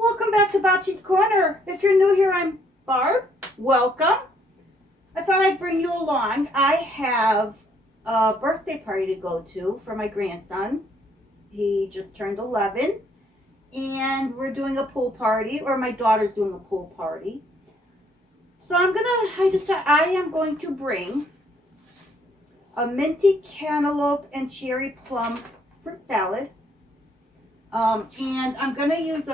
Welcome back to Bocce's Corner. If you're new here, I'm Barb. Welcome. I thought I'd bring you along. I have a birthday party to go to for my grandson. He just turned 11, and we're doing a pool party, or my daughter's doing a pool party. So I am going to bring a minty cantaloupe and cherry plum fruit salad. And I'm going to use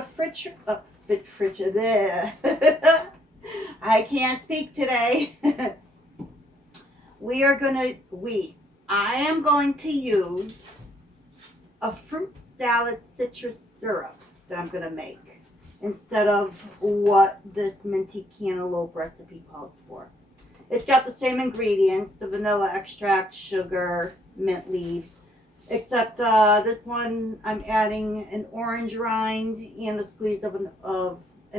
I can't speak today. I am going to use a fruit salad citrus syrup that I'm going to make instead of what this minty cantaloupe recipe calls for. It's got the same ingredients, the vanilla extract, sugar, mint leaves. Except this one, I'm adding an orange rind and a squeeze of an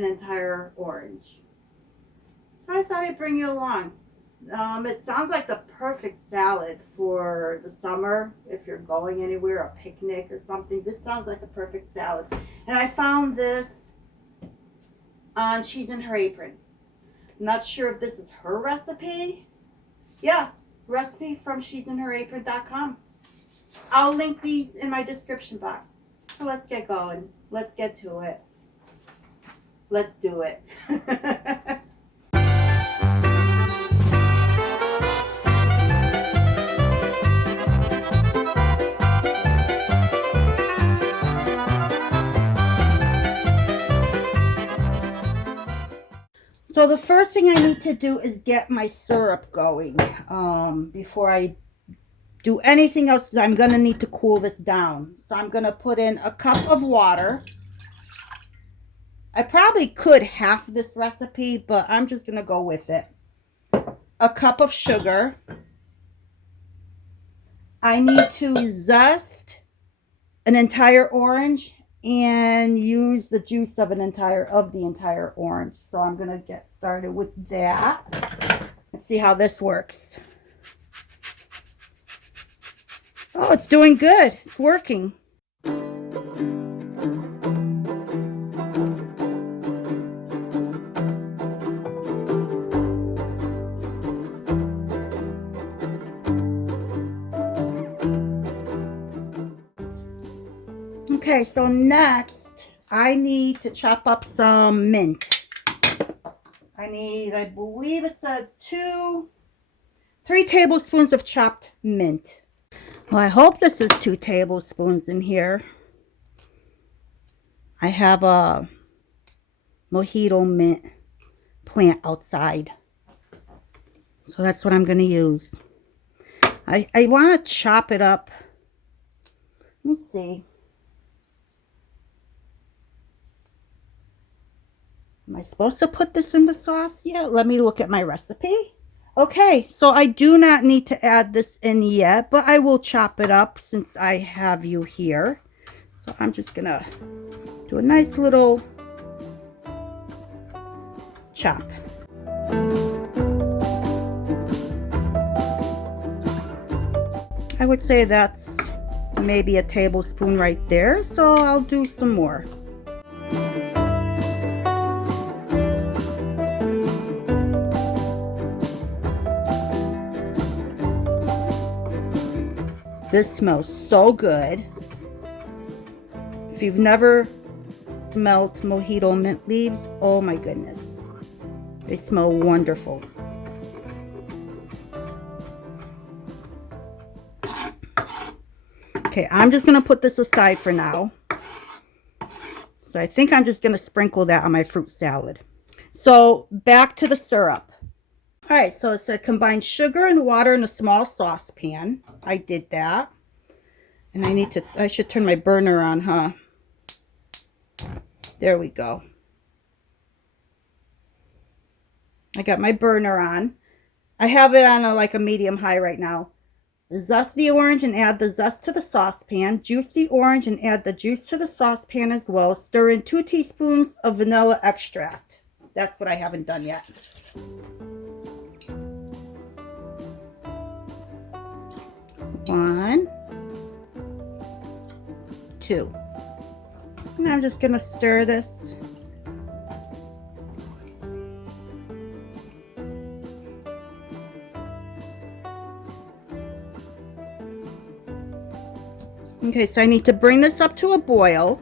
entire orange. So I thought I'd bring you along. It sounds like the perfect salad for the summer if you're going anywhere, a picnic or something. This sounds like a perfect salad. And I found this on She's in Her Apron. I'm not sure if this is her recipe. Yeah, recipe from she'sinherapron.com. I'll link these in my description box. So let's get going. Let's get to it. Let's do it. So the first thing I need to do is get my syrup going before I do anything else, because I'm going to need to cool this down. So I'm going to put in a cup of water. I probably could half this recipe, but I'm just going to go with it. A cup of sugar. I need to zest an entire orange and use the juice of the entire orange. So I'm going to get started with that. Let's see how this works. Oh, it's doing good. It's working. Okay, so next I need to chop up some mint. I believe it's 3 tablespoons of chopped mint. Well, I hope this is 2 tablespoons in here. I have a mojito mint plant outside. So that's what I'm going to use. I want to chop it up. Let me see. Am I supposed to put this in the sauce yet? Let me look at my recipe. Okay, so I do not need to add this in yet, but I will chop it up since I have you here. So I'm just going to do a nice little chop. I would say that's maybe a tablespoon right there, so I'll do some more. This smells so good. If you've never smelled mojito mint leaves, oh my goodness. They smell wonderful. Okay, I'm just going to put this aside for now. So I think I'm just going to sprinkle that on my fruit salad. So back to the syrup. All right, so it said combine sugar and water in a small saucepan. I did that. And I should turn my burner on, huh? There we go. I got my burner on. I have it on a medium high right now. Zest the orange and add the zest to the saucepan. Juice the orange and add the juice to the saucepan as well. Stir in 2 teaspoons of vanilla extract. That's what I haven't done yet. 1, 2. And I'm just going to stir this Okay, so I need to bring this up to a boil.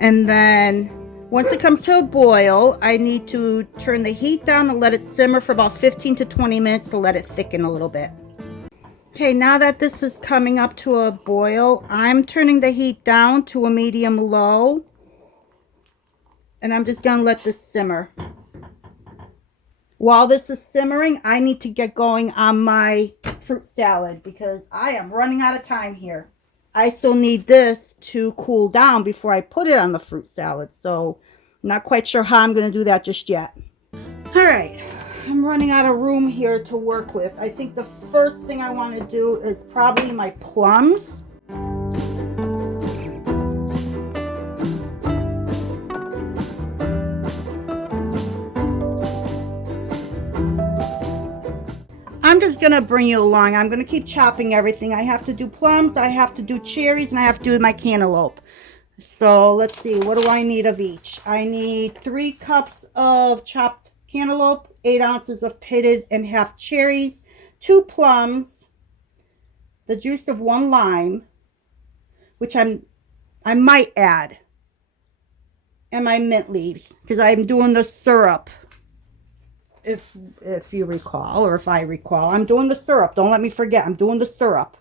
And then once it comes to a boil, I need to turn the heat down and let it simmer for about 15 to 20 minutes to let it thicken a little bit. Okay, now that this is coming up to a boil, I'm turning the heat down to a medium low. And I'm just going to let this simmer. While this is simmering, I need to get going on my fruit salad because I am running out of time here. I still need this to cool down before I put it on the fruit salad. So I'm not quite sure how I'm going to do that just yet. All right, I'm running out of room here to work with. I think the first thing I want to do is probably my plums. I'm just going to bring you along. I'm going to keep chopping everything. I have to do plums, I have to do cherries, and I have to do my cantaloupe. So let's see, what do I need of each? I need 3 cups of chopped cantaloupe, 8 ounces of pitted and half cherries, 2 plums, the juice of 1 lime, which I might add, and my mint leaves, because I'm doing the syrup. If you recall, or if I recall, I'm doing the syrup. Don't let me forget, I'm doing the syrup.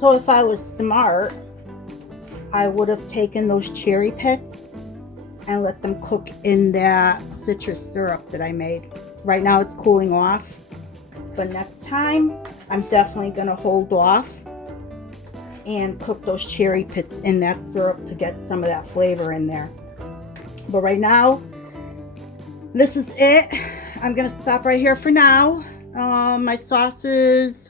So if I was smart, I would have taken those cherry pits and let them cook in that citrus syrup that I made. Right now it's cooling off, but next time I'm definitely going to hold off and cook those cherry pits in that syrup to get some of that flavor in there. But right now, this is it. I'm going to stop right here for now. My sauces,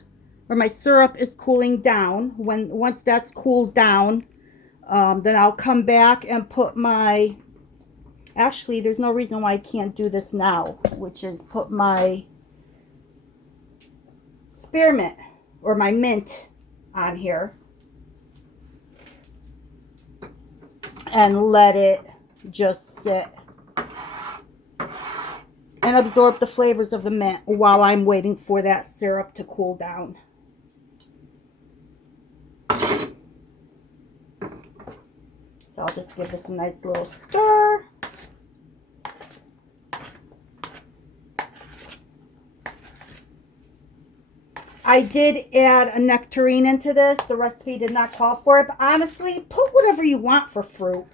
or my syrup, is cooling down. Once that's cooled down, then I'll come back and put my, actually there's no reason why I can't do this now, which is put my spearmint or my mint on here and let it just sit and absorb the flavors of the mint while I'm waiting for that syrup to cool down. So I'll just give this a nice little stir. I did add a nectarine into this. The recipe did not call for it, but honestly, put whatever you want for fruit.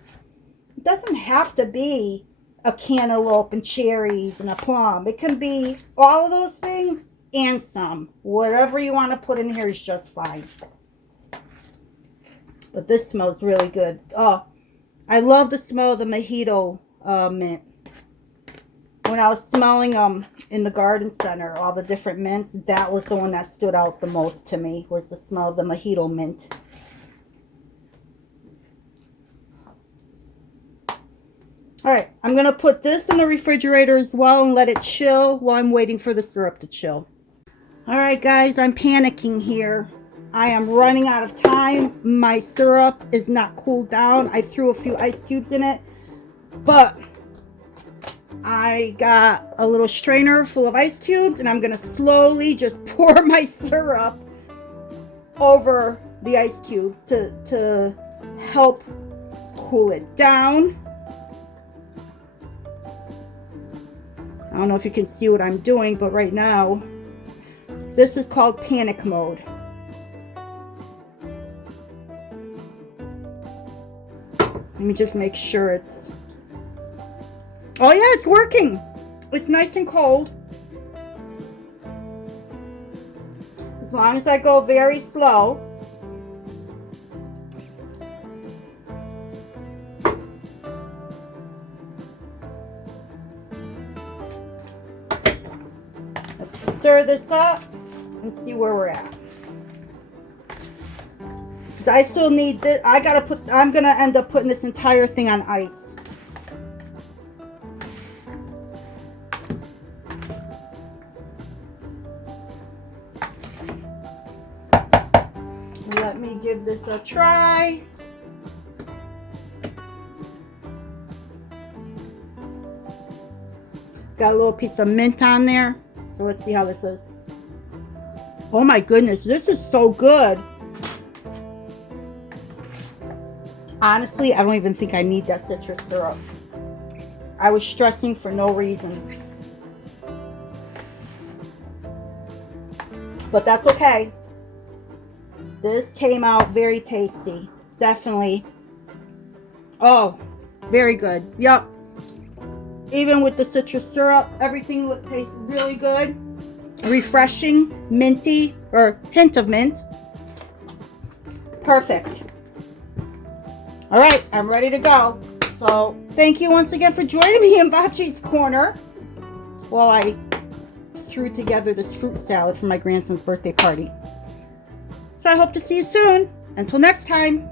It doesn't have to be a cantaloupe and cherries and a plum. It can be all of those things and some. Whatever you want to put in here is just fine. But this smells really good. Oh, I love the smell of the mojito mint. When I was smelling them in the garden center, all the different mints, that was the one that stood out the most to me, was the smell of the mojito mint. All right, I'm going to put this in the refrigerator as well and let it chill while I'm waiting for the syrup to chill. All right, guys, I'm panicking here. I am running out of time. My syrup is not cooled down. I threw a few ice cubes in it, but I got a little strainer full of ice cubes, and I'm going to slowly just pour my syrup over the ice cubes to help cool it down. I don't know if you can see what I'm doing, but right now, this is called panic mode. Let me just make sure it's... Oh yeah, it's working. It's nice and cold. As long as I go very slow. Let's stir this up and see where we're at. Because I still need this. I'm gonna end up putting this entire thing on ice. Let me give this a try. Got a little piece of mint on there. So let's see how this is. Oh my goodness, this is so good. Honestly, I don't even think I need that citrus syrup. I was stressing for no reason. But that's okay. This came out very tasty. Definitely. Oh, very good. Yep. Even with the citrus syrup, everything tastes really good. Refreshing, minty, or hint of mint. Perfect. All right, I'm ready to go. So, thank you once again for joining me in Bocce's Corner while I threw together this fruit salad for my grandson's birthday party. So I hope to see you soon. Until next time.